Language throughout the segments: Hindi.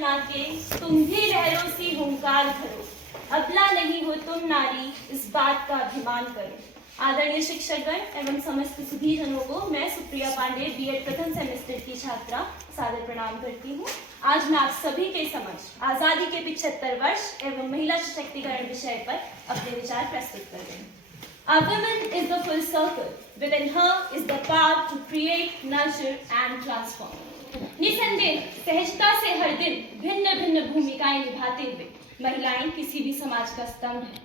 बना के तुम भी लहरों सी हुंकार भरो, अबला नहीं हो तुम नारी, इस बात का अभिमान करो। आदरणीय शिक्षकगण एवं समस्त सुधीजनों को मैं सुप्रिया पांडे बीएड प्रथम सेमेस्टर की छात्रा सादर प्रणाम करती हूँ। आज मैं आप सभी के समक्ष आजादी के 75 वर्ष एवं महिला सशक्तिकरण विषय पर अपने विचार प्रस्तुत कर रही हूँ। A woman is the full circle. Within her is the power to create, nurture and transform. निसंदेह सहजता से हर दिन भिन्न भिन्न भूमिकाएं निभाते हुए महिलाएं किसी भी समाज का स्तंभ है।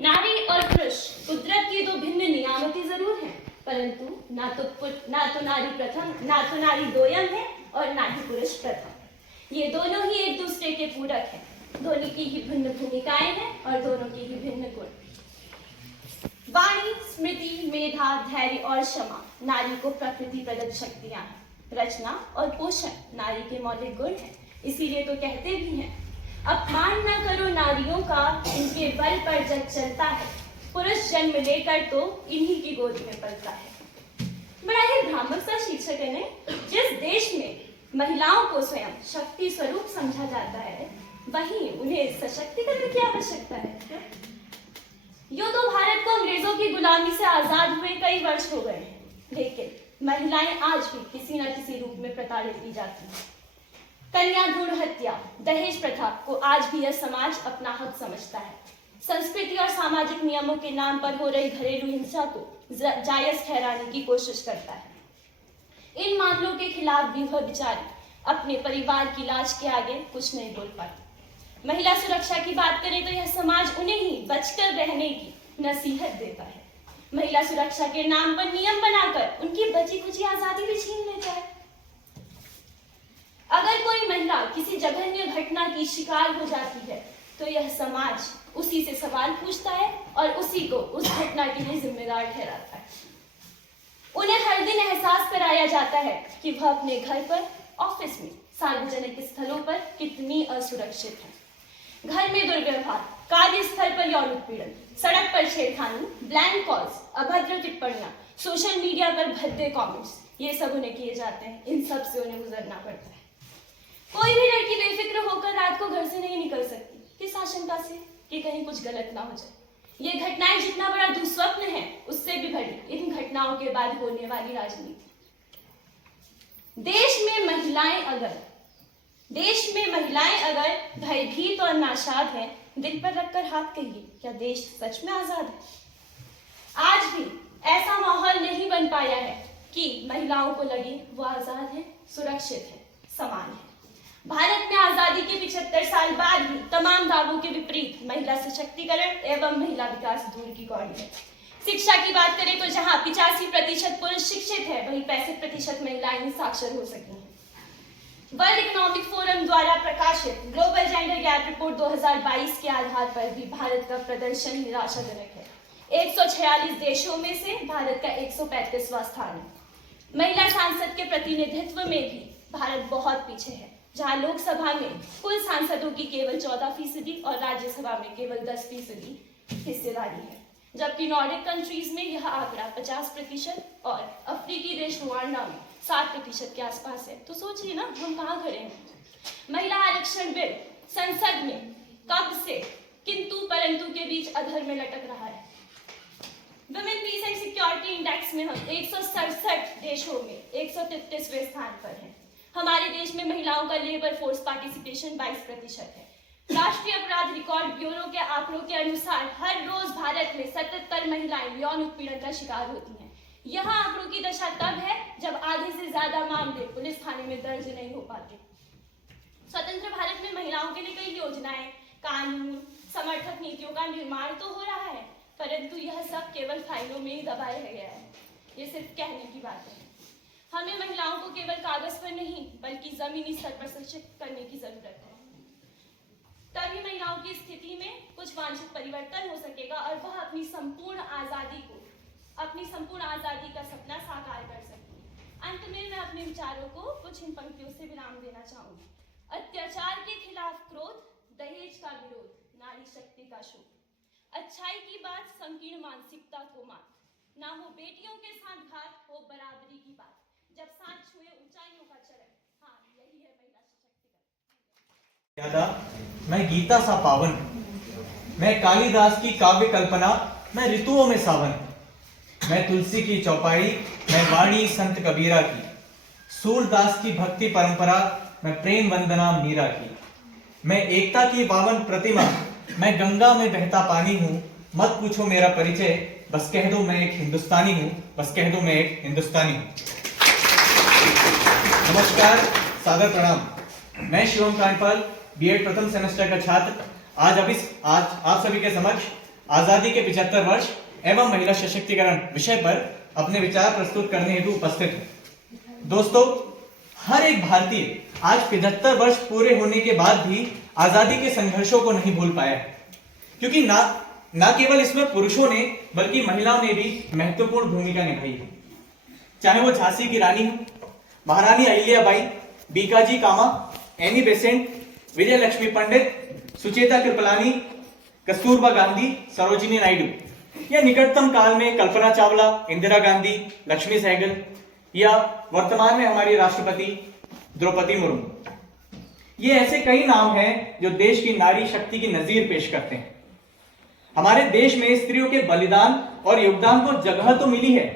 नारी और पुरुष कुदरत की दो भिन्न नियामतें जरूर हैं, परंतु ना तो नारी प्रथम, ना तो नारी द्वयम है और ना ही पुरुष प्रथम। ये दोनों ही एक दूसरे के पूरक हैं। दोनों की ही भिन्न भूमिकाएं हैं और दोनों की ही भिन्न गुण। वाणी, स्मृति, मेधा, धैर्य और क्षमा नारी को प्रकृति प्रदत्त शक्तियां हैं। रचना और पोषण नारी के मौलिक गुण हैं। इसीलिए तो कहते भी हैं, अपमान न करो नारियों का, इनके बल पर जग चलता है। पुरुष जन्म लेकर तो इन्हीं की गोद में पलता है। बड़ा ही भ्रामक सा शीर्षक है नहीं? जिस देश में महिलाओं को स्वयं शक्ति स्वरूप समझा जाता है, वहीं उन्हें सशक्तिकरण की आवश्यकता है। यूं तो भारत को अंग्रेजों की गुलामी से आजाद हुए कई वर्ष हो गए हैं, लेकिन महिलाएं आज भी किसी न किसी रूप में प्रताड़ित की जाती हैं। कन्या भ्रूण हत्या, दहेज प्रथा को आज भी यह समाज अपना हक समझता है। संस्कृति और सामाजिक नियमों के नाम पर हो रही घरेलू हिंसा को जायज ठहराने की कोशिश करता है। इन मामलों के खिलाफ भी वह बेचारी अपने परिवार की लाज के आगे कुछ नहीं बोल पाती। महिला सुरक्षा की बात करें तो यह समाज उन्हें ही बचकर रहने की नसीहत देता है। महिला सुरक्षा के नाम पर नियम बनाकर उनकी बची खुची आजादी भी छीन लेता है। अगर कोई महिला किसी जघन्य घटना की शिकार हो जाती है, तो यह समाज उसी से सवाल पूछता है और उसी को उस घटना के लिए जिम्मेदार ठहराता है। उन्हें हर दिन एहसास कराया जाता है कि वह अपने घर पर, ऑफिस में, सार्वजनिक स्थलों पर कितनी असुरक्षित है। घर में दुर्व्यवहार, कार्यस्थल पर यौन उत्पीड़न, सड़क पर छेड़खानी, ब्लैंक कॉल्स, अभद्र टिप्पणियां, सोशल मीडिया पर भद्दे कमेंट्स, ये सब उन्हें किए जाते हैं। इन सब से उन्हें गुजरना पड़ता है। कोई भी लड़की बेफिक्र होकर रात को घर से नहीं निकल सकती, किस आशंका से कि कहीं कुछ गलत ना हो जाए। ये घटनाएं जितना बड़ा दुस्वप्न है, उससे भी बड़ी इन घटनाओं के बाद होने वाली राजनीति। देश में महिलाएं अगर भयभीत और नाशाद हैं, दिल पर रखकर हाथ कहिए, क्या देश सच में आजाद है? आज भी ऐसा माहौल नहीं बन पाया है कि महिलाओं को लगे वो आजाद है, सुरक्षित है, समान है। भारत में आजादी के 75 साल बाद भी तमाम दावों के विपरीत महिला सशक्तिकरण एवं महिला विकास दूर की कौड़ी है। शिक्षा की बात करें तो जहां 85% पुरुष शिक्षित है, वहीं 65% महिलाएं साक्षर हो सकी हैं। वर्ल्ड इकोनॉमिक फोरम द्वारा प्रकाशित ग्लोबल जेंडर गैप रिपोर्ट 2022 के आधार पर भी भारत का प्रदर्शन निराशाजनक है। 146 देशों में से भारत का 135वां स्थान है। महिला सांसद के प्रतिनिधित्व में भी भारत बहुत पीछे है, जहां लोकसभा में कुल सांसदों की केवल 14% और राज्यसभा में केवल 10% हिस्सेदारी है, जबकि नॉर्डिक कंट्रीज में यह आंकड़ा 50% और अफ्रीकी देश रुवांडा में 7% के आसपास है। तो सोचिए ना, हम कहाँ खड़े हैं। महिला आरक्षण बिल संसद में कब से किंतु परंतु के बीच अधर में लटक रहा है। Women peace and security index में हम 167 देशों में 133वें स्थान पर हैं। हमारे देश में महिलाओं का लेबर फोर्स पार्टिसिपेशन 22% है। राष्ट्रीय अपराध रिकॉर्ड ब्यूरो के आंकड़ों के अनुसार हर रोज भारत में 77 महिलाएं यौन उत्पीड़न का शिकार होती हैं। यह आंकड़ों की दशा तब है जब आधे से ज्यादा मामले पुलिस थाने में दर्ज नहीं हो पाते। स्वतंत्र भारत में महिलाओं के लिए कई योजनाएं, कानून, समर्थक नीतियों का निर्माण तो हो रहा है, परंतु यह सब केवल फाइलों में ही दबा रह गया है। ये सिर्फ कहने की बात है। हमें महिलाओं को केवल कागज पर नहीं बल्कि जमीनी स्तर पर सशक्त करने की जरूरत है। तभी महिलाओं की स्थिति में कुछ वांछित परिवर्तन हो सकेगा और वह अपनी संपूर्ण आजादी का सपना साकार कर सकेगी। अंत में मैं अपने विचारों को कुछ इन पंक्तियों से विराम देना चाहूंगी। अत्याचार के खिलाफ क्रोध, दहेज का विरोध, नारी शक्ति का शोध। अच्छाई की बात, संकीर्ण मानसिकता को मात, ना हो बेटियों के साथ घात, हो बराबरी की बात, जब साथ छुए ऊंचाइयों का चरण। हाँ, यही है महिला सशक्तिकरण। था मैं गीता सा पावन, मैं कालिदास की काव्य कल्पना, मैं ऋतुओं में सावन, मैं तुलसी की चौपाई, मैं वाणी संत कबीरा की, सूरदास की भक्ति परंपरा, मैं प्रेम वंदना मीरा की, मैं एकता की पावन प्रतिमा, मैं गंगा में बहता पानी हूँ, मत पूछो मेरा परिचय, बस कह दो मैं एक हिंदुस्तानी हूँ, बस कह दो मैं एक हिंदुस्तानी हूँ। नमस्कार, सादर प्रणाम। मैं शिवम कांडपाल, बीएड प्रथम सेमेस्टर का छात्र, आज आप सभी के समक्ष आजादी के 75 वर्ष एवं महिला सशक्तिकरण विषय पर अपने विचार प्रस्तुत करने हेतु उपस्थित हूं। दोस्तों, हर एक भारतीय आज 75 वर्ष पूरे होने के बाद भी आजादी के संघर्षों को नहीं भूल पाया है, क्योंकि ना केवल इसमें पुरुषों ने बल्कि महिलाओं ने भी महत्वपूर्ण भूमिका निभाई है। चाहे वो झांसी की रानी हो, महारानी अहिल्याबाई, बीकाजी कामा, एनी बेसेंट, विजय लक्ष्मी पंडित, सुचेता कृपलानी, कस्तूरबा गांधी, सरोजिनी नायडू, या निकटतम काल में कल्पना चावला, इंदिरा गांधी, लक्ष्मी सहगल, या वर्तमान में हमारी राष्ट्रपति द्रौपदी मुर्मू। ये ऐसे कई नाम हैं जो देश की नारी शक्ति की नजीर पेश करते हैं। हमारे देश में स्त्रियों के बलिदान और योगदान को जगह तो मिली है,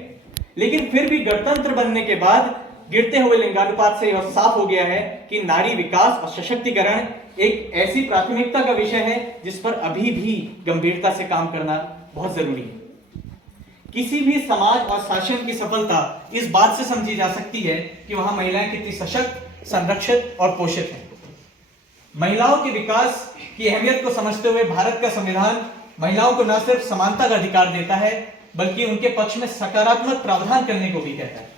लेकिन फिर भी गणतंत्र बनने के बाद गिरते हुए लिंगानुपात से यह साफ हो गया है कि नारी विकास और सशक्तिकरण एक ऐसी प्राथमिकता का विषय है जिस पर अभी भी गंभीरता से काम करना बहुत जरूरी है। किसी भी समाज और शासन की सफलता इस बात से समझी जा सकती है कि वहां महिलाएं कितनी सशक्त, संरक्षित और पोषित हैं। महिलाओं के विकास की अहमियत को समझते हुए भारत का संविधान महिलाओं को न सिर्फ समानता का अधिकार देता है, बल्कि उनके पक्ष में सकारात्मक प्रावधान करने को भी कहता है।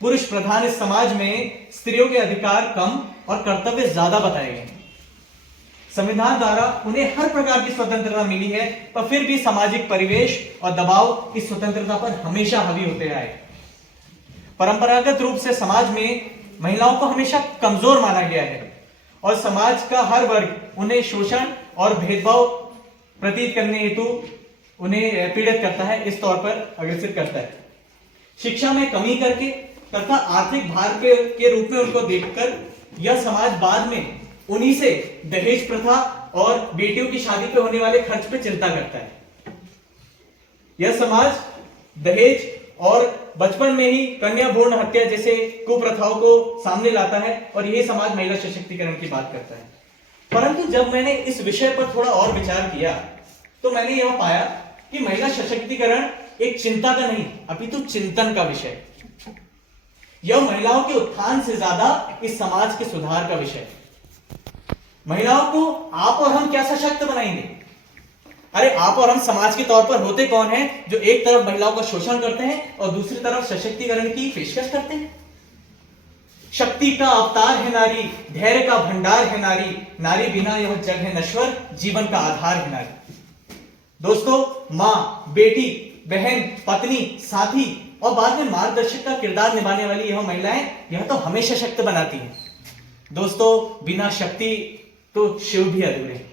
पुरुष प्रधान इस समाज में स्त्रियों के अधिकार कम और कर्तव्य ज्यादा बताए गए। संविधान द्वारा उन्हें हर प्रकार की स्वतंत्रता मिली है, पर फिर भी सामाजिक परिवेश और दबाव इस स्वतंत्रता पर हमेशा हावी होते आए। परंपरागत रूप से समाज में महिलाओं को हमेशा कमजोर माना गया है और समाज का हर वर्ग उन्हें शोषण और भेदभाव प्रतीत करने हेतु उन्हें पीड़ित करता है, इस तौर पर अग्रसित करता है। शिक्षा में कमी करके तथा आर्थिक भार के रूप में उनको देखकर यह समाज बाद में उन्हीं से दहेज प्रथा और बेटियों की शादी पे होने वाले खर्च पे चिंता करता है। यह समाज दहेज और बचपन में ही कन्या भ्रूण हत्या जैसे कुप्रथाओं को सामने लाता है और यही समाज महिला सशक्तिकरण की बात करता है। परंतु जब मैंने इस विषय पर थोड़ा और विचार किया तो मैंने यह पाया कि महिला सशक्तिकरण एक चिंता का नहीं अपितु चिंतन का विषय। यह महिलाओं के उत्थान से ज्यादा इस समाज के सुधार का विषय। महिलाओं को आप और हम क्या सशक्त बनाएंगे? अरे आप और हम समाज के तौर पर होते कौन हैं जो एक तरफ महिलाओं का शोषण करते हैं और दूसरी तरफ सशक्तिकरण की पेशकश करते हैं? शक्ति का अवतार है नारी, धैर्य का भंडार है नारी, नारी बिना यह जग है नश्वर, जीवन का आधार है नारी। दोस्तों, मां, बेटी, बहन, पत्नी, साथी और बाद में मार्गदर्शक का किरदार निभाने वाली यह महिलाएं यह तो हमें सशक्त बनाती हैं। दोस्तों, बिना शक्ति तो शिव भी अधूरे।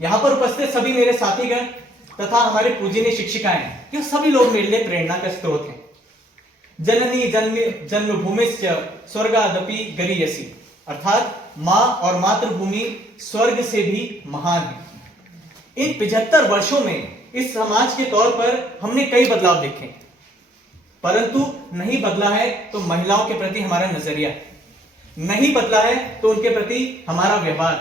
यहां पर उपस्थित सभी मेरे साथीगण तथा हमारे पूजनीय शिक्षिकाएं, यह सभी लोग मेरे लिए प्रेरणा का स्रोत हैं। जननी जन्मभूमिश्च स्वर्गादपि गरीयसी, अर्थात मां और मातृभूमि स्वर्ग से भी महान है। इन 75 वर्षों में इस समाज के तौर पर हमने कई बदलाव देखे, परंतु नहीं बदला है तो महिलाओं के प्रति हमारा नजरिया, नहीं बदला है तो उनके प्रति हमारा व्यवहार।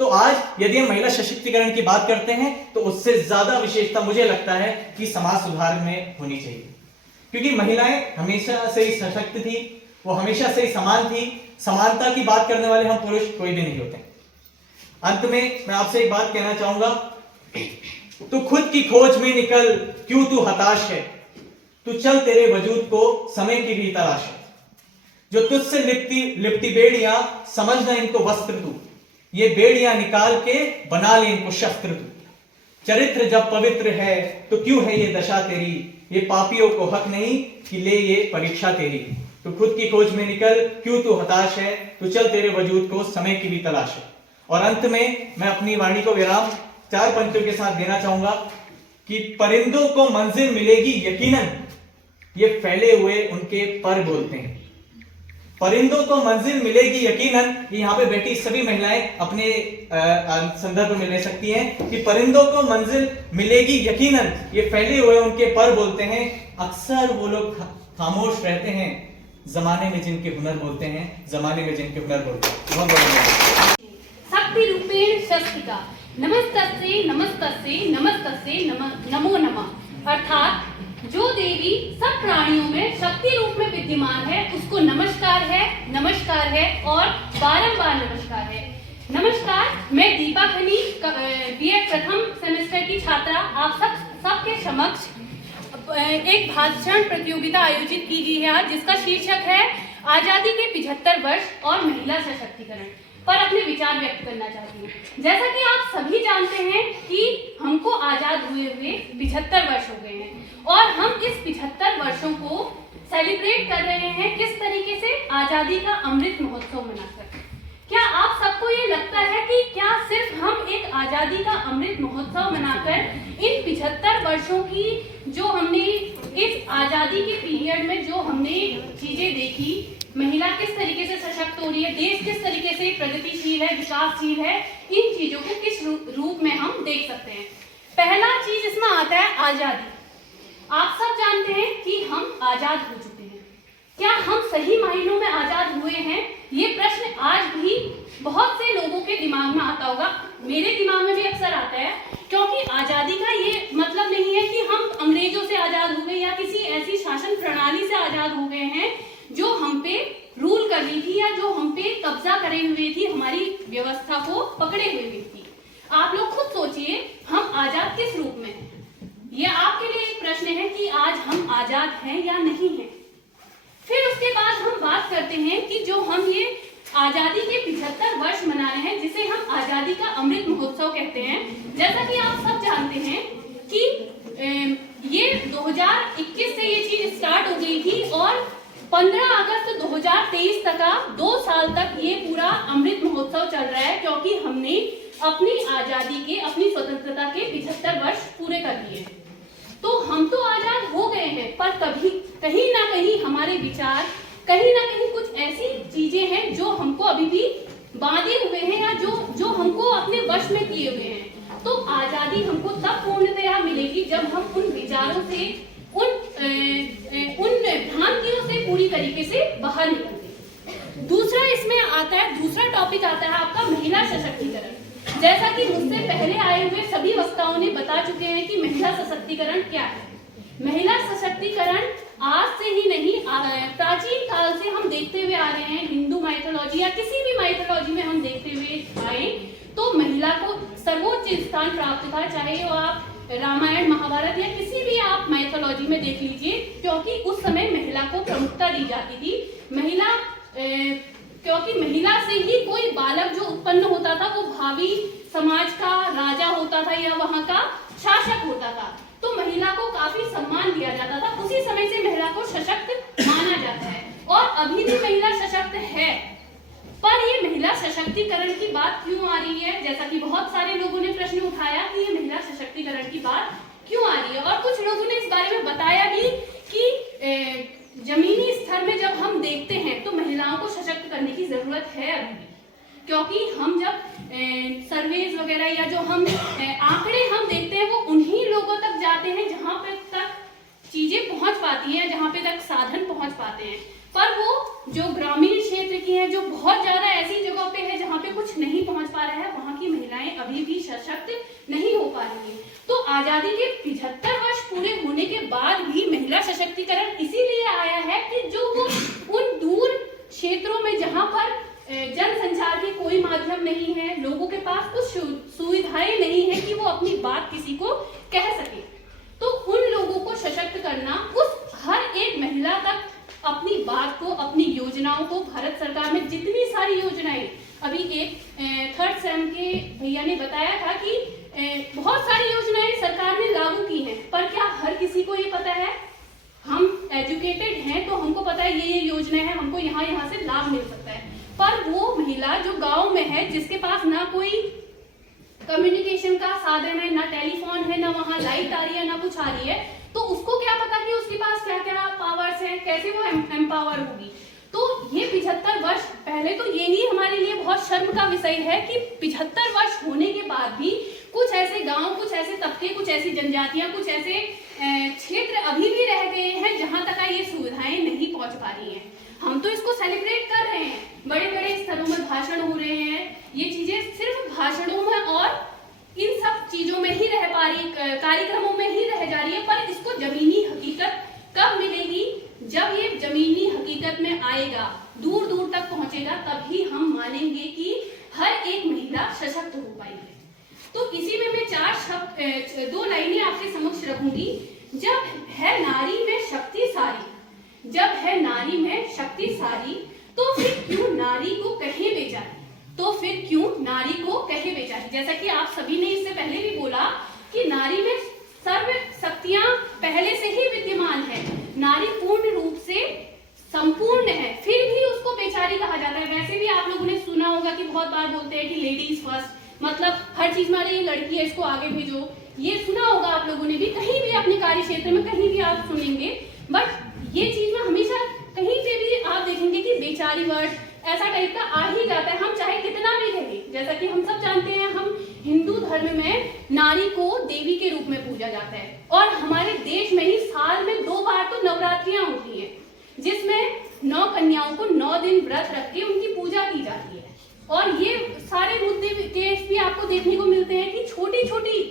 तो आज यदि हम महिला सशक्तिकरण की बात करते हैं तो उससे ज्यादा विशेषता मुझे लगता है कि समाज सुधार में होनी चाहिए, क्योंकि महिलाएं हमेशा से ही सशक्त थी, वो हमेशा से ही समान थी। समानता की बात करने वाले हम पुरुष कोई भी नहीं होते। अंत में मैं आपसे एक बात कहना चाहूंगा, तू खुद की खोज में निकल, क्यों तू हताश है, तू चल तेरे वजूद को समय की भी तलाश है। जो तुझसे लिपटी बेड़ियां, समझना इनको वस्त्र तू, ये बेड़ियां निकाल के बना ले इनको शस्त्र तू। चरित्र जब पवित्र है तो क्यों है ये दशा तेरी, ये पापियों को हक नहीं कि ले ये परीक्षा तेरी। तू खुद की खोज में निकल, क्यों तू हताश है, तू चल तेरे वजूद को समय की भी तलाश है। और अंत में मैं अपनी वाणी को विराम 4 पंक्तियों के साथ देना चाहूंगा कि परिंदों को मंजिल मिलेगी यकीनन, ये फैले हुए उनके पर बोलते हैं। परिंदों को मंजिल मिलेगी यकीनन, यहाँ पे बैठी सभी महिलाएं अपने संदर्भ में ले सकती हैं कि परिंदों को मंजिल मिलेगी यकीनन। ये फैले हुए उनके पर बोलते हैं, अक्सर वो लोग खामोश रहते हैं, जमाने में जिनके हुनर बोलते हैं, जमाने में जिनके हुनर बोलते हैं। बहुत शक्ति रूपेण शस्तिका नमस्तस्यै नमस्तस्यै नमस्तस्यै नमो नमः। अर्थात जो देवी सब प्राणियों में शक्ति रूप में विद्यमान है उसको नमस्कार है और बारंबार नमस्कार है। नमस्कार, मैं दीपा खनी बीएड प्रथम सेमेस्टर की छात्रा आप सबके समक्ष एक भाषण प्रतियोगिता आयोजित की गई है जिसका शीर्षक है आजादी के 75 वर्ष और महिला सशक्तिकरण पर अपने विचार व्यक्त करना चाहती हूँ। जैसा कि आप सभी जानते हैं कि हमको आजाद हुए 75 वर्ष हो गए हैं और हम इस 75 वर्षों को सेलिब्रेट कर रहे हैं किस तरीके से, आजादी का अमृत महोत्सव मनाकर। क्या आप सबको ये लगता है कि क्या सिर्फ हम एक आजादी का अमृत महोत्सव मनाकर इन 75 वर्षों की जो हमने इस आजादी के पीरियड में जो हमने चीजें देखी, महिला किस तरीके से सशक्त हो रही है, देश किस तरीके से प्रगतिशील है, विकासशील है, इन चीजों को किस रूप में हम देख सकते हैं। पहला चीज इसमें आता है आजादी। आप सब जानते हैं कि हम आजाद हो चुके हैं। क्या हम सही मायनों में आजाद हुए हैं? ये प्रश्न आज भी बहुत से लोगों के दिमाग में आता होगा, मेरे दिमाग में भी अक्सर आता है, क्योंकि आजादी का ये मतलब नहीं है कि हम अंग्रेजों से आजाद हो गए या किसी ऐसी शासन प्रणाली से आजाद हो गए हैं जो हम पे रूल कर रही थी या जो हम पे कब्जा करे हुए थी, हमारी व्यवस्था को पकड़े हुए थी। आप लोग खुद सोचिए, हम आजाद किस रूप में हैं? ये आपके लिए एक प्रश्न है कि आज हम आजाद हैं या नहीं हैं। फिर उसके बाद हम बात करते हैं कि जो हम ये आजादी के 75 वर्ष मना रहे हैं, जिसे हम आजादी का अमृत महोत्सव कहते हैं। जैसा कि आप सब जानते हैं कि ये 2021 से ये चीज स्टार्ट हो गई थी और 15 अगस्त 2023 तक 2 साल तक ये पूरा अमृत महोत्सव चल रहा है, क्योंकि हमने अपनी आजादी के, अपनी स्वतंत्रता के 75 वर्ष पूरे कर लिए। तो हम तो आजाद हो गए हैं, पर कहीं ना कहीं हमारे विचार, कहीं ना कहीं कुछ ऐसी चीजें हैं जो हमको अभी भी बांधे हुए हैं या जो हमको अपने वश में किए हुए हैं। तो आजादी हमको तब पूर्णतया मिलेगी जब हम उन विचारों से, उन भ्रांतियों से पूरी तरीके से बाहर निकलते। दूसरा इसमें आता है, दूसरा टॉपिक आता है आपका महिला सशक्तिकरण। जैसा कि मुझसे पहले आए हुए सभी वक्ताओं ने बता चुके हैं कि महिला सशक्तिकरण क्या है। महिला सशक्तिकरण आज से ही नहीं, प्राचीन काल से हम देखते हुए आ रहे हैं। हिंदू माइथोलॉजी या किसी भी माइथोलॉजी में हम देखते हुए आए तो महिला को सर्वोच्च स्थान प्राप्त था, चाहे वो आप रामायण, महाभारत या किसी भी आप माइथोलॉजी में देख लीजिए, क्योंकि उस समय महिला को प्रमुखता दी जाती थी। क्योंकि महिला से ही कोई बालक जो उत्पन्न होता था वो भावी समाज का राजा होता था या वहां का शासक होता था, तो महिला को काफी सम्मान दिया जाता था। उसी समय से महिला को सशक्त माना जाता है और अभी भी महिला सशक्त है। पर ये महिला सशक्तिकरण की बात क्यों आ रही है? जैसा कि बहुत सारे लोगों ने प्रश्न उठाया कि ये महिला सशक्तिकरण की बात क्यों आ रही है, और कुछ लोगों ने इस बारे में बताया भी कि जमीनी स्तर में जब हम देखते हैं तो महिलाओं को सशक्त करने की जरूरत है अभी भी, क्योंकि हम जब सर्वेज वगैरह या जो हम आंकड़े हम देखते हैं वो उन्हीं लोगों तक जाते हैं जहां पे तक चीजें पहुंच पाती हैं, जहां पे तक साधन पहुंच पाते हैं। पर वो जो ग्रामीण क्षेत्र की है, जो बहुत ज्यादा ऐसी जगहों पे है जहां पे कुछ नहीं पहुंच पा रहा है, वहां की महिलाएं अभी भी सशक्त नहीं हो पा रही है। तो आजादी के 75 वर्ष पूरे होने के बाद भी महिला सशक्तिकरण इसीलिए आया है कि जो वो उन दूर क्षेत्रों में जहां पर जनसंचार के कोई माध्यम नहीं है, लोगों के पास कुछ सुविधाएं नहीं है कि वो अपनी बात किसी को कह सके, तो उन लोगों को सशक्त करना, उस हर एक महिला तक अपनी बात को, अपनी योजनाओं को, भारत सरकार में जितनी सारी योजनाएं, अभी एक थर्ड सेम के भैया ने बताया था कि बहुत सारी योजनाएं सरकार ने लागू की हैं, पर क्या हर किसी को ये पता है? हम एजुकेटेड हैं तो हमको पता है ये योजना है, हमको यहाँ से लाभ मिल सकता है, पर वो महिला जो गांव में है, जिसके पास ना कोई कम्युनिकेशन का साधन है, ना टेलीफोन है, ना वहां लाइट आ रही है, ना कुछ आ रही है, तो उसको क्या पता कि उसके पास क्या क्या पावर्स हैं, कैसे वो एम्पावर होगी। तो ये 75 वर्ष पहले तो यही हमारे लिए बहुत शर्म का विषय है कि 75 वर्ष होने के बाद भी कुछ ऐसे गांव, कुछ ऐसे तबके, कुछ ऐसी जनजातियां, कुछ ऐसे क्षेत्र अभी भी रह गए हैं जहां तक ये सुविधाएं नहीं पहुंच पा रही हैं। हम तो इसको सेलिब्रेट कर रहे हैं, बड़े बड़े स्तरों में भाषण हो रहे हैं, ये चीजें सिर्फ भाषणों में और इन सब चीजों में ही रह पा रही, कार्यक्रमों में ही रह जा रही है, पर इसको जमीनी हकीकत कब मिलेगी? जब ये जमीनी हकीकत में आएगा, दूर दूर तक पहुंचेगा, तभी हम मानेंगे कि हर एक महिला सशक्त हो पाई है। तो इसी में मैं 2 लाइनें आपके समक्ष रखूंगी। जब है नारी में शक्ति सारी, जब है नारी में शक्ति सारी, तो फिर क्यों नारी को कहे बेचारी, तो फिर क्यों नारी को कहे बेचारी। जैसा कि आप सभी ने इससे पहले भी बोला कि नारी में सर्व शक्तियां पहले से ही विद्यमान है, नारी पूर्ण रूप से संपूर्ण है, फिर भी उसको बेचारी कहा जाता है। वैसे भी आप लोगों ने सुना होगा कि बहुत बार बोलते हैं कि लेडीज फर्स्ट, मतलब हर चीज में अरे ये लड़की है इसको आगे भेजो, ये सुना होगा आप लोगों ने भी, कहीं भी अपने कार्य क्षेत्र में कहीं भी आप सुनेंगे। बट ये चीज में हमेशा कहीं पे भी आप देखेंगे कि बेचारी वर्ड ऐसा टाइप का आ ही जाता है, हम चाहे कितना भी कहें। जैसा कि हम सब जानते हैं, हम हिंदू धर्म में नारी को देवी के रूप में पूजा जाता है, और हमारे देश में ही साल में 2 बार तो नवरात्रियां होती हैं, जिसमें 9 कन्याओं को 9 दिन व्रत रख के उनकी पूजा की जाती है। और ये सारे मुद्दे केस भी आपको देखने को मिलते हैं कि छोटी छोटी,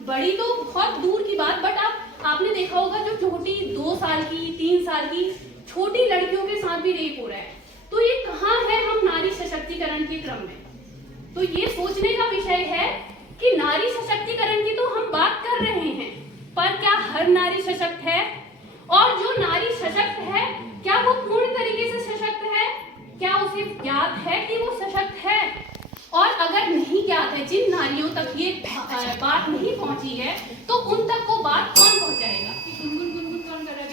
बड़ी तो बहुत दूर की बात, बट आपने देखा होगा जो छोटी 2 साल की, 3 साल की छोटी लड़कियों के साथ भी रेप हो रहा है। तो ये कहाँ है हम नारी सशक्तिकरण के क्रम में? तो ये सोचने का विषय है कि नारी सशक्तिकरण की तो हम बात कर रहे हैं, पर क्या हर नारी सशक्त है? और जो नारी सशक्त है, क्या वो पूर्ण तरीके से सशक्त है? क्या उसे ज्ञात है कि वो सशक्त है? और अगर नहीं ज्ञात है, जिन नारियों तक ये बात नहीं पहुंची है, तो उन तक वो बात कौन पहुंचाएगा? कौन कर रहा है?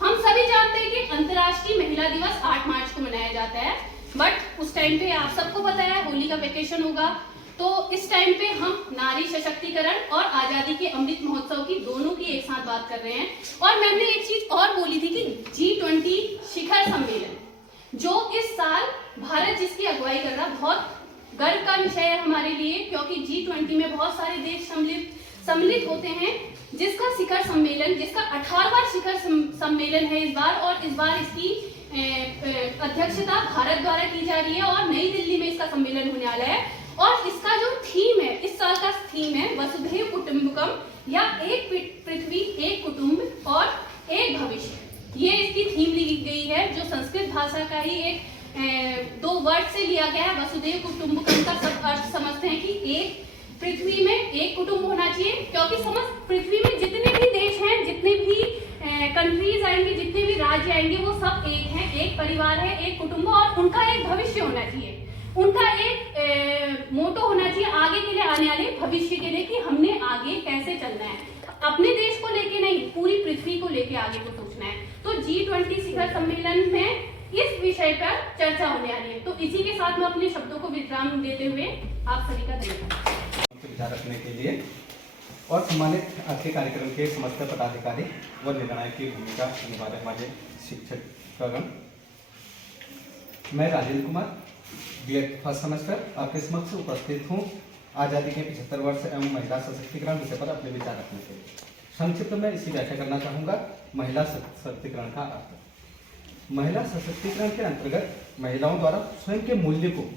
हम सभी जानते हैं कि अंतर्राष्ट्रीय महिला दिवस 8 मार्च को मनाया जाता है, बट उस टाइम पे आप सबको पता है होली का वेकेशन होगा, तो इस टाइम पे हम नारी सशक्तिकरण और आजादी के अमृत महोत्सव की दोनों की एक साथ बात कर रहे हैं। और मैंने एक चीज और बोली थी कि G20 शिखर सम्मेलन, जो इस साल भारत जिसकी अगुवाई कर रहा, बहुत गर्व का विषय है हमारे लिए, क्योंकि G20 में बहुत सारे देश सम्मिलित होते हैं, जिसका शिखर सम्मेलन, जिसका 18वां शिखर सम्मेलन है इस बार, और इस बार इसकी अध्यक्षता भारत द्वारा की जा रही है, और नई दिल्ली में इसका सम्मेलन होने वाला है। और इसका जो थीम है, इस साल का थीम है वसुधैव कुटुंबकम, या एक पृथ्वी, एक कुटुंब और एक भविष्य। ये इसकी थीम ली गई है, जो संस्कृत भाषा का ही एक 2 वर्ड से लिया गया है। वसुधैव कुटुंबकम का सब अर्थ समझते हैं कि एक पृथ्वी में एक कुटुंब होना चाहिए, क्योंकि समस्त पृथ्वी में जितने भी देश हैं, जितने भी कंट्रीज आएंगे, जितने भी राज्य आएंगे, वो सब एक हैं, एक परिवार है, एक कुटुंब, और उनका एक भविष्य होना चाहिए, उनका एक मोटो होना चाहिए आगे के लिए, आने वाले भविष्य के लिए, कि हमने आगे कैसे चलना है, अपने देश को लेके नहीं, पूरी पृथ्वी को लेके आगे को सोचना है। तो G20 शिखर सम्मेलन में इस विषय पर चर्चा होने वाली है। तो इसी के साथ मैं अपने शब्दों को विश्राम देते हुए आप सभी का धन्यवाद विचार रखने के लिए, और सम्मानित आज के कार्यक्रम के समस्त पदाधिकारी व निर्णायक की भूमिका निभा हमारे शिक्षकगण। मैं Rajendra Kumar, B.Ed first semester, आपके समक्ष उपस्थित हूँ आज़ादी के 75 वर्ष एवं महिला सशक्तिकरण विषय पर अपने विचार रखने के लिए। संक्षिप्त में इसकी व्याख्या करना चाहूँगा। महिला सशक्तिकरण का अर्थ। महिला सशक्तिकरण के अंतर्गत महिलाओं द्वारा स्वयं के मूल्य को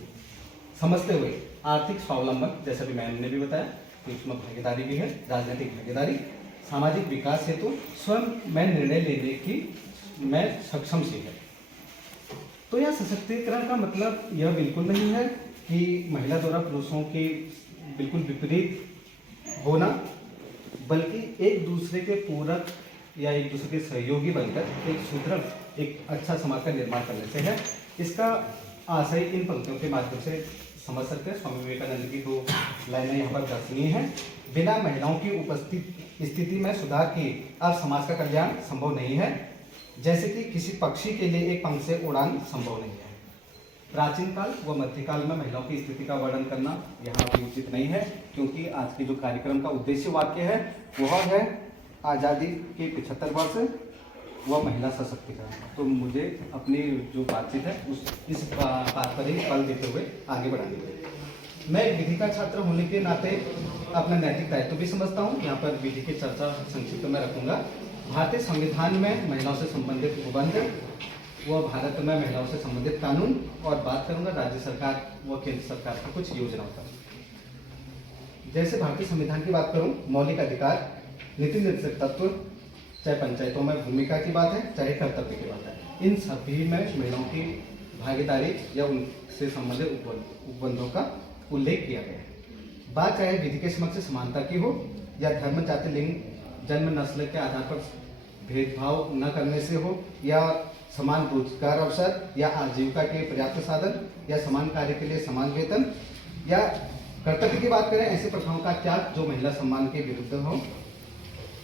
समझते हुए आर्थिक स्वावलंबन, जैसा भी मैम ने भी बताया कि उसमें भागीदारी भी है, राजनीतिक भागीदारी, सामाजिक विकास हेतु स्वयं में निर्णय लेने की मैं सक्षम सी है। तो यह सशक्तिकरण का मतलब यह बिल्कुल नहीं है कि महिला द्वारा पुरुषों के बिल्कुल विपरीत होना, बल्कि एक दूसरे के पूरक या एक दूसरे के सहयोगी बनकर एक सुदृढ़, एक अच्छा समाज का निर्माण करने से है। इसका आशय इन पंक्तियों के माध्यम से समझ सकते हैं। स्वामी विवेकानंद की 2 लाइनें यहाँ पर दर्शनीय हैं। बिना महिलाओं की उपस्थित स्थिति में सुधार किए अब समाज का कल्याण संभव नहीं है, जैसे कि किसी पक्षी के लिए एक पंख से उड़ान संभव नहीं है। प्राचीन काल व मध्यकाल में महिलाओं की स्थिति का वर्णन करना यहाँ भी उचित नहीं है, क्योंकि आज के जो कार्यक्रम का उद्देश्य वाक्य है वह है आज़ादी के 75 वर्ष व महिला सशक्तिकरण। तो मुझे अपनी जो बातचीत है इस बात पर ही बल देते हुए आगे बढ़ानी है। मैं एक विधि का छात्र होने के नाते अपना नैतिक दायित्व भी समझता हूँ। यहाँ पर विधि की चर्चा संक्षिप्त में रखूंगा। भारतीय संविधान में महिलाओं से संबंधित निबंध व भारत में महिलाओं से संबंधित कानून, और बात करूंगा राज्य सरकार व केंद्र सरकार की कुछ योजनाओं पर। जैसे भारतीय संविधान की बात करूं, मौलिक अधिकार, नीति निर्देशक तत्व, चाहे पंचायतों में भूमिका की बात है, चाहे कर्तव्य की बात है, इन सभी में महिलाओं की भागीदारी या उनसे संबंधित उपबंधों का उल्लेख किया गया है। बात चाहे विधि के समक्ष समानता की हो, या धर्म, जाति, लिंग, जन्म, नस्ल के आधार पर भेदभाव न करने से हो, या समान रोजगार अवसर या आजीविका के पर्याप्त साधन, या समान कार्य के लिए समान वेतन, या कर्तव्य की बात करें, ऐसी प्रथाओं का त्याग जो महिला सम्मान के विरुद्ध हो।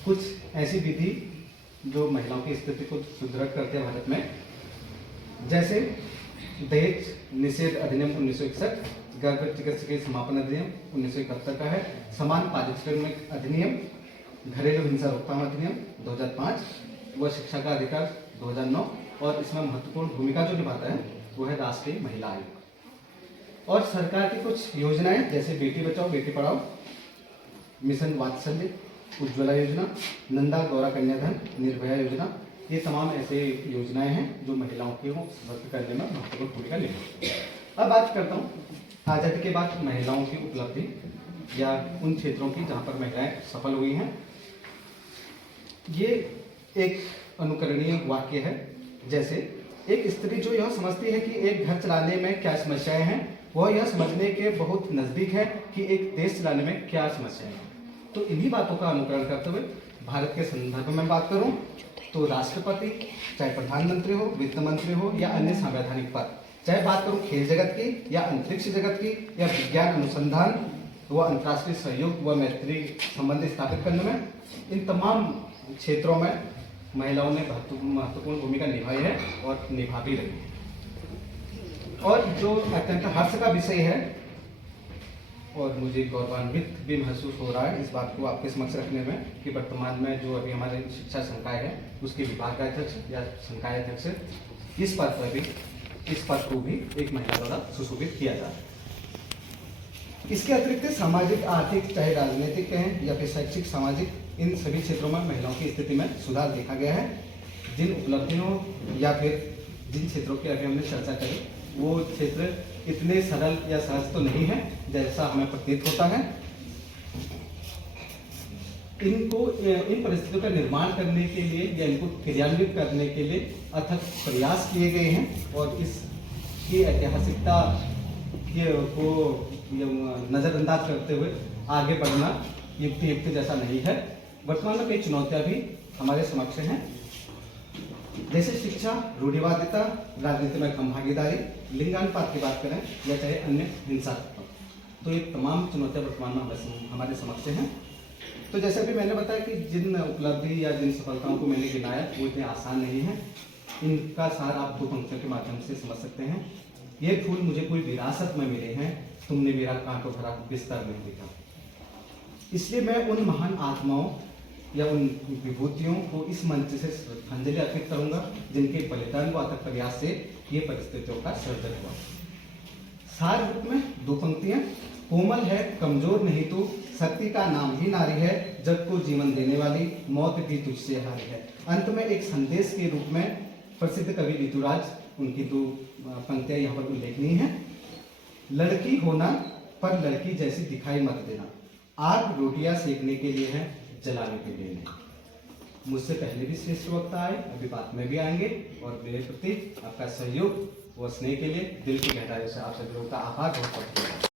कुछ ऐसी विधि जो महिलाओं की स्थिति को सुदृढ़ करते हैं भारत में, जैसे दहेज निषेध अधिनियम 1961, गर्भ चिकित्सा के समापन अधिनियम 1971 का है, समान पारिश्रमिक अधिनियम, घरेलू हिंसा रोकथाम अधिनियम 2005 व शिक्षा का अधिकार 2009, और इसमें महत्वपूर्ण भूमिका जो निभाता है वो है राष्ट्रीय महिला आयोग। और सरकार की कुछ योजनाएं जैसे बेटी बचाओ बेटी पढ़ाओ, मिशन वात्सल्य, उज्ज्वला योजना, नंदा गौरा कन्याधन, निर्भया योजना, ये तमाम ऐसे योजनाएं हैं जो महिलाओं की भर्ती करने में महत्वपूर्ण भूमिका निभाती है। अब बात करता हूँ आज़ादी के बाद महिलाओं की उपलब्धि या उन क्षेत्रों की जहाँ पर महिलाएं सफल हुई हैं। ये एक अनुकरणीय वाक्य है। जैसे एक स्त्री जो यह समझती है कि एक घर चलाने में क्या समस्याएं हैं, वह यह समझने के बहुत नज़दीक है कि एक देश चलाने में क्या समस्याएं हैं। तो इन्हीं बातों का अनुकरण करते हुए भारत के संदर्भ में बात करूं तो राष्ट्रपति, चाहे प्रधानमंत्री हो, वित्त मंत्री हो, या अन्य संवैधानिक पद, चाहे बात करूं खेल जगत की या अंतरिक्ष जगत की, या विज्ञान अनुसंधान व अंतर्राष्ट्रीय सहयोग व मैत्री संबंध स्थापित करने में, इन तमाम क्षेत्रों में महिलाओं ने महत्वपूर्ण भूमिका निभाई है और निभा भी रही है। और जो अत्यंत हर्ष का विषय है और मुझे गौरवान्वित भी महसूस हो रहा है इस बात को आपके समक्ष रखने में कि वर्तमान में जो अभी हमारे शिक्षा संकाय है उसके विभाग का अध्यक्ष या संकाय अध्यक्ष इस पद को भी एक महिला द्वारा सुशोभित किया जा रहा है। इसके अतिरिक्त सामाजिक, आर्थिक, चाहे राजनीतिक कहें या फिर शैक्षिक, सामाजिक, इन सभी क्षेत्रों में महिलाओं की स्थिति में सुधार देखा गया है। जिन उपलब्धियों या फिर जिन क्षेत्रों की अभी हमने चर्चा करी वो क्षेत्र इतने सरल या सहज तो नहीं है जैसा हमें प्रतीत होता है। इन परिस्थितियों का निर्माण करने के लिए या इनको क्रियान्वित करने के लिए अथक प्रयास किए गए हैं और इसकी ऐतिहासिकता को नजरअंदाज करते हुए आगे बढ़ना युक्ति जैसा नहीं है। वर्तमान में कई चुनौतियां भी हमारे समक्ष हैं, जैसे शिक्षा, रूढ़िवादिता, राजनीति में कम भागीदारी, लिंगानुपात की बात करें या चाहे अन्य हिंसा, तो ये तमाम चुनौतियां वर्तमान में हमारे समक्ष हैं। तो जैसे अभी मैंने बताया कि जिन उपलब्धि या जिन सफलताओं को मैंने गिनाया वो इतने आसान नहीं है। इनका सार आप दो पंक्तियों के माध्यम से समझ सकते हैं। ये फूल मुझे कोई विरासत में मिले हैं, तुमने मेरा कांटों भरा बिस्तर में देखा। इसलिए मैं उन महान आत्माओं या उन विभूतियों को इस मंच से श्रद्धांजलि अर्पित करूंगा जिनके बलिदान व अथक प्रयास से ये परिस्थितियों का सृजन हुआ। सार रूप में दो पंक्तियां, कोमल है कमजोर नहीं तू, शक्ति का नाम ही नारी है, जग को जीवन देने वाली, मौत भी तुझसे हारी है। अंत में एक संदेश के रूप में प्रसिद्ध कवि ऋतुराज, उनकी दो पंक्तियां यहाँ पर उल्लेखनीय हैं। लड़की होना पर लड़की जैसी दिखाई मत देना, आग रोटियां सेकने के लिए है, जलाने के लिए नहीं। मुझसे पहले भी श्रेष्ठ वक्ता आए, अभी बाद में भी आएंगे, और मेरे प्रति आपका सहयोग व स्नेह के लिए दिल की गहराई से आप सभी लोगों का आभार बहुत बहुत।